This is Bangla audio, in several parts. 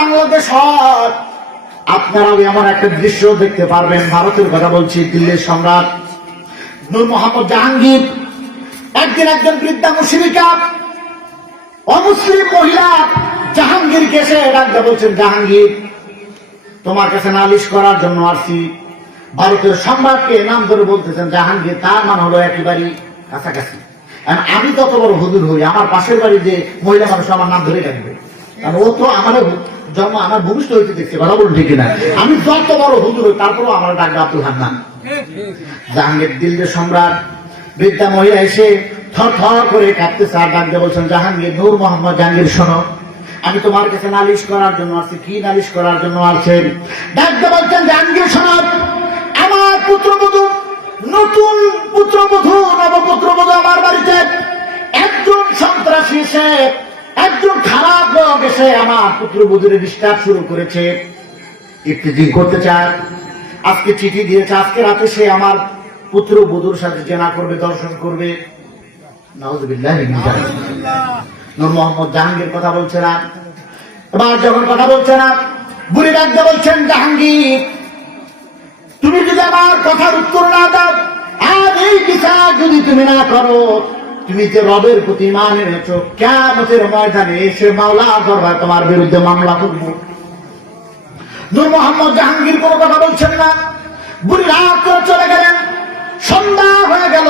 বাংলাদেশ আপনারাও এমন একটা দৃশ্য দেখতে পারবেন। ভারতের কথা বলছি, দিল্লির সম্রাট নূর মোহাম্মদ জাহাঙ্গীর একদিন একজন বৃদ্ধা মুশরিকা অমুসলিম মহিলা জাহাঙ্গীরকে এসে ডাকতে বলছেন, জাহাঙ্গীর তোমার কাছে নালিশ করার জন্য আসছি। ভারতের সম্রাটকে নাম ধরে বলতেছেন জাহাঙ্গীর, তার মান হলো একেবারে কাছাকাছি। আমি তত বড় হুজুর হই, আমার পাশের বাড়ি যে মহিলা মানুষ আমার নাম ধরে ডাকবে, কারণ ও তো আমার জন্ম আমার ভূমিষ্ঠ হইতে দেখছে, কথা বলুন ঠিক না? আমি যত বড় হুজুর হই তারপরেও আমার ডাকবে আব্দুল হান্নান। জাহাঙ্গীর দিল্লির সম্রাট বৃদ্ধা মহিলা এসে থর থর করে কাঁপতেছে আর ডাকতে বলছেন, জাহাঙ্গীর, নূর মোহাম্মদ জাহাঙ্গীর শোনো, আমি তোমার কাছে নালিশ করার জন্য আসছি। কি নালিশ করার জন্য আসছেন? ডাকতে বলছেন, জাহাঙ্গীর শোনো, আমার পুত্রবধূ, নতুন পুত্রবধূ, নবপুত্রবধূ আমার বাড়িতে একজন সন্ত্রাসী এসে, একজন খারাপ লোক এসে আমার পুত্রবধূর ডিস্টার্ব শুরু করেছে, ইফতিজিং করতে চায়। আজকে চিঠি দিয়েছে, আজকে রাতে সে আমার পুত্রবধূর সাথে জেনা করবে, দর্শন করবে। নাউযুবিল্লাহি মিন যালিক। নূর মোহাম্মদ জাহাঙ্গীর কথা বলছে না। এবার যখন কথা বলছে না, বুড়ি ডাকতে বলছেন, জাহাঙ্গীর তুমি যদি আমার কথার উত্তর না দাও, আর এই বিচার যদি তুমি না করো, তুমি যে রবের প্রতি ঈমান এনেছো, কিয়ামতের ময়দানে এসে মাওলার দরবারে তোমার বিরুদ্ধে মামলা করব। নূর মোহাম্মদ জাহাঙ্গীর কোনো কথা বলছেন না। বুড়ি রাত করে চলে গেলেন। সন্ধ্যা হয়ে গেল।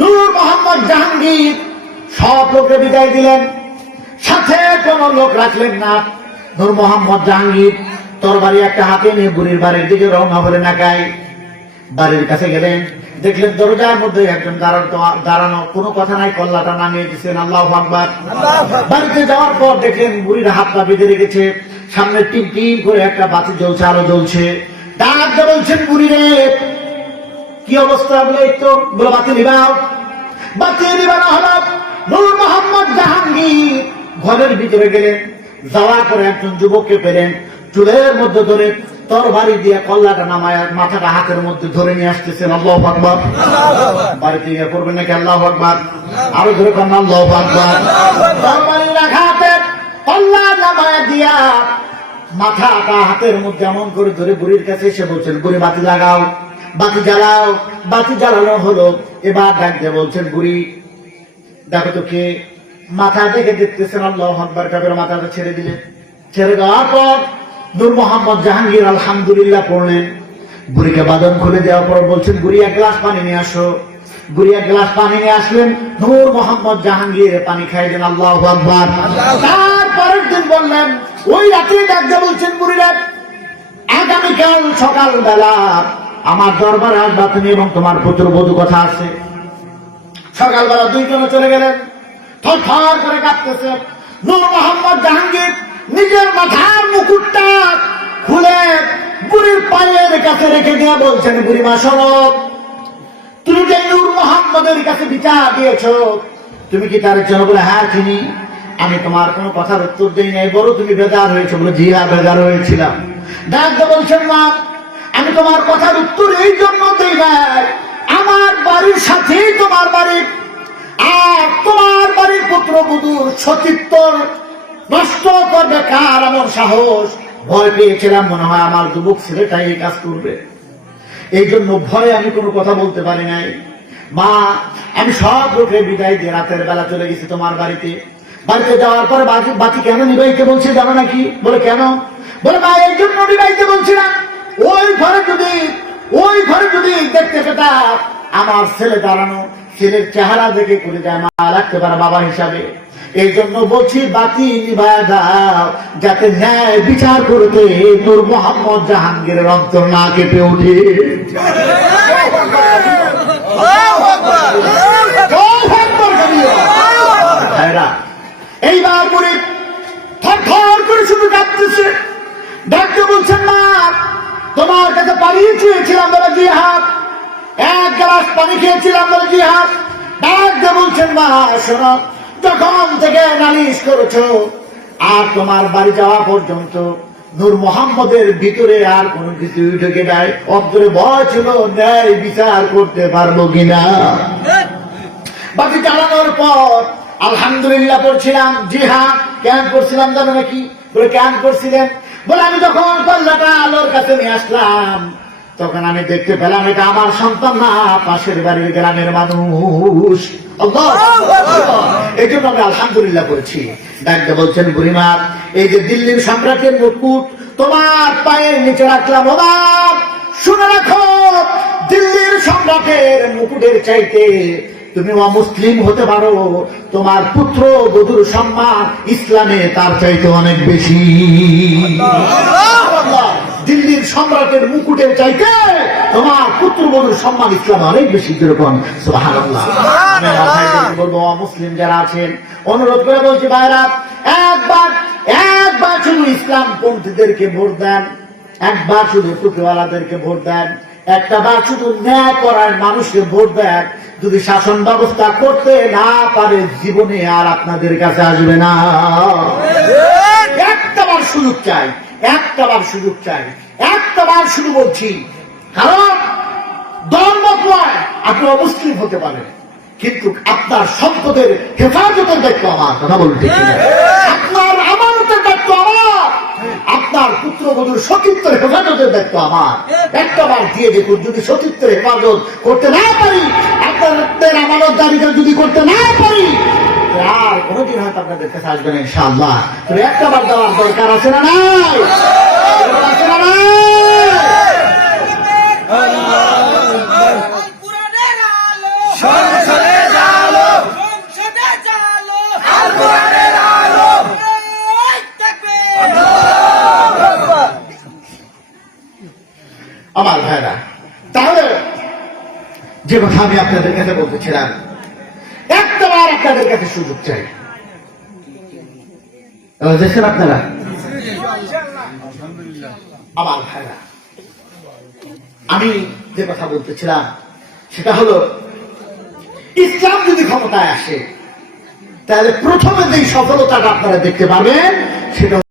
নূর মোহাম্মদ জাহাঙ্গীর সব লোককে বিদায় দিলেন, সাথে কোন লোক রাখলেন না। নূর মোহাম্মদ জাহাঙ্গীর তরবারি একটা হাতে নিয়ে বুড়ির বাড়ির দিকে রওনা হলেন। একাই বাড়ির কাছে গেলেন, দেখলেন দরজার মধ্যে একজন দাঁড়ানো, কোনো কথা নাই, কল্লাটা নামিয়ে দিচ্ছেন, আল্লাহু আকবার। বাড়িতে যাওয়ার পর দেখলেন বুড়ির হাত পা বেঁধে রেখেছে, সামনে টিম টিম করে একটা বাতি জ্বলছে, আলো জ্বলছে। ডাকতে বলছেন, বুড়ি রে কি অবস্থা? বলে এই তো, বলে বাতি নিবাও। বাতি নিবানো হলো। নূর মোহাম্মদ জাহাঙ্গীর ঘরের ভিতরে গেলেন, যাওয়ার পরে একজন যুবককে পেলেন, চুলের মধ্যে ধরে তরবারি দিয়ে কল্লাটা নামায় মাথাটা হাতের মধ্যে ধরে নিয়ে আসতেছেন। আল্লাহু আকবার। বাড়িতে গিয়ে করবেন নাকি আল্লাহু আকবার? আরো ধরে করেন আল্লাহু আকবার। তরবারি রাখা হাতে কল্লা নামায় দিয়া মাথাটা হাতের মধ্যে এমন করে ধরে বুড়ির কাছে এসে বলছেন, বুড়ি বাতি লাগাও, বাতি জ্বালাও। বাতি জ্বালানো হলো। এবার ডাকতে বলছেন, বুড়ি দেখো তো কে। মাথা দেখে দেখতেছেন, আল্লাহু আকবার কাবের মাথাটা ছেড়ে দিলেন। ছেড়ে দেওয়ার পর নূর মোহাম্মদ জাহাঙ্গীর আলহামদুলিল্লাহ পড়লেন। বুড়িকে বাদন খুলে দেওয়ার পর বলছেন, বুড়ি এক গ্লাস পানি নিয়ে আসো। বুড়ি এক গ্লাস পানি নিয়ে আসলেন। নূর মোহাম্মদ জাহাঙ্গীর পানি খাইলেন। আল্লাহু আকবার। তারপরের দিন বললেন, ওই রাতে ডাকতে বলছেন, বুড়িরা আগামীকাল সকাল বেলা আমার দরবারে আসবা তুমি এবং তোমার পুত্রবধূ কথা আছে। সকালবেলা দুইজনে চলে গেলেন। থর থর করে কাঁপতেছে। নূর মোহাম্মদ জাহাঙ্গীর নিজের মাথার মুকুটটা খুলে বুড়ির পায়ের কাছে রেখে দিয়ে বলছেন, বুড়ি মা শোনো, তুমি যে নূর মোহাম্মদের কাছে বিচার দিয়েছো, তুমি কি তার জন্য? বলে হ্যাঁ চিনি। আমি তোমার কোনো কথার উত্তর দিই নাই, বড় তুমি বেজার হয়েছো। বলে জি হ্যাঁ বেজার হয়েছিলাম। ডাকতে বলছেন, মা আমি তোমার কথার উত্তর এই জন্য দিই নাই, আমার বাড়ির সাথেই তোমার বাড়ি, আর তোমার বাড়ির পুত্রবধূর সতীত্ব নষ্ট করবে কার এমন সাহস? ভয় পেয়েছিলাম, মনে হয় আমার যুবক ছেলেটাই এই কাজ করবে, এই জন্য ভয়ে আমি কোনো কথা বলতে পারি নাই। মা আমি সব লোকে বিদায় দিয়ে রাতের বেলা চলে গেছি তোমার বাড়িতে। বাড়িতে যাওয়ার পর বাতি কেন নিবাইতে বলছি জানো নাকি? বলে কেন? বলে মা এই জন্য নিবাইতে বলছিলাম, ওই ঘরে যদি দেখতে পেতাম আমার ছেলে দাঁড়ানো, ছেলের চেহারা দেখে করে যায় মা লাগতে পারে বাবা হিসাবে। এই জন্য বলছি বাতি নিভায় দাও, যাতে ন্যায় বিচার করতে নূর মোহাম্মদ জাহাঙ্গীরের অন্তর না কেঁপে ওঠে। এইবার বুড়ি থর থর করে শুধু কাঁপতেছে। ডাকতে বলছেন, মা তোমার কাছে পানি চেয়েছিলাম। বলে জি হাত। এক গ্লাস পানি খেয়েছিলাম। বলে জি হাত। ডাকতে বলছেন, মা শোনো, যখন থেকে নালিশ করেছো আর তোমার বাড়ি যাওয়া পর্যন্ত নূর মোহাম্মদের ভিতরে আর কোন কিছু ঢুকে যায়, অন্তরে ভয় ছিল ন্যায় বিচার করতে পারবো কিনা। বাকি চালানোর পর আলহামদুলিল্লাহ পড়ছিলাম। জি হ্যাঁ, কেন করছিলাম জানো নাকি? বলে কেন করছিলেন? বলে আমি যখন পাল্লাটা আলোর কাছে নিয়ে আসলাম, তখন আমি দেখতে পেলাম এটা আমার সন্তান না, পাশের বাড়ির গ্রামের মানুষ। এই জন্য আমি আলহামদুলিল্লাহ করেছি। ডাক্তার বলছেন, বুড়িমা, এই যে দিল্লির সম্রাটের মুকুট তোমার পায়ের নিচে রাখলাম, ও বাপ শুনে রাখো, দিল্লির সম্রাটের মুকুটের চাইতে তুমি অমুসলিম হতে পারো, তোমার পুত্র বধূর সম্মান ইসলামে তার চাইতে অনেক বেশি। দিল্লির সম্রাটের মুকুটের চাইতে তোমার পুত্র বধূর সম্মান ইসলামে অনেক বেশি। যেরকম সুবহানাল্লাহ। আমি বলবো অমুসলিম যারা আছেন, অনুরোধ করে বলছি ভাইরা, একবার শুধু ইসলাম পন্থীদেরকে ভোট দেন, একবার শুধু টুপিওয়ালাদেরকে ভোট দেন, একটা বার শুধু ন্যায় করার মানুষকে ভোট দেন। যদি শাসন ব্যবস্থা করতে না পারে, জীবনে আর আপনাদের কাছে আসবে না। একটাবার সুযোগ চাই, একটাবার সুযোগ চাই, একটাবার শুধু বলছি। কারণ দলমত নয়, আপনি অমুসলিম হতে পারেন, কিন্তু আপনার সম্পদের হেফাজতের দায়িত্ব আমার। কথা বলুন ঠিক কিনা? আপনার আমানতের দায়িত্ব আমার, আপনার পুত্রবধূর সতীত্বের হেফাজতের দায়িত্ব আমার। একটাবার দিয়ে দেখুন, যদি সতীত্বের হেফাজত করতে না পারি, আপনাদের আমানতদারিটা যদি করতে না পারি, আর কোনদিন হয়তো আপনাদের কাছে আসবেন ইনশাআল্লাহ। তবে একটাবার দেওয়ার দরকার আছে না নাই? আছে না নাই? আমার ভাইরা, তাহলে যে কথা আমি আপনাদের কাছে বলতেছিলাম, একটাবার আপনাদের কাছে সুযোগ চাই। দেখছেন আপনারা? আমার ভাইরা, আমি যে কথা বলতেছিলাম সেটা হলো, ইসলাম যদি ক্ষমতায় আসে, তাহলে প্রথমে যে সফলতাটা আপনারা দেখতে পাবেন সেটা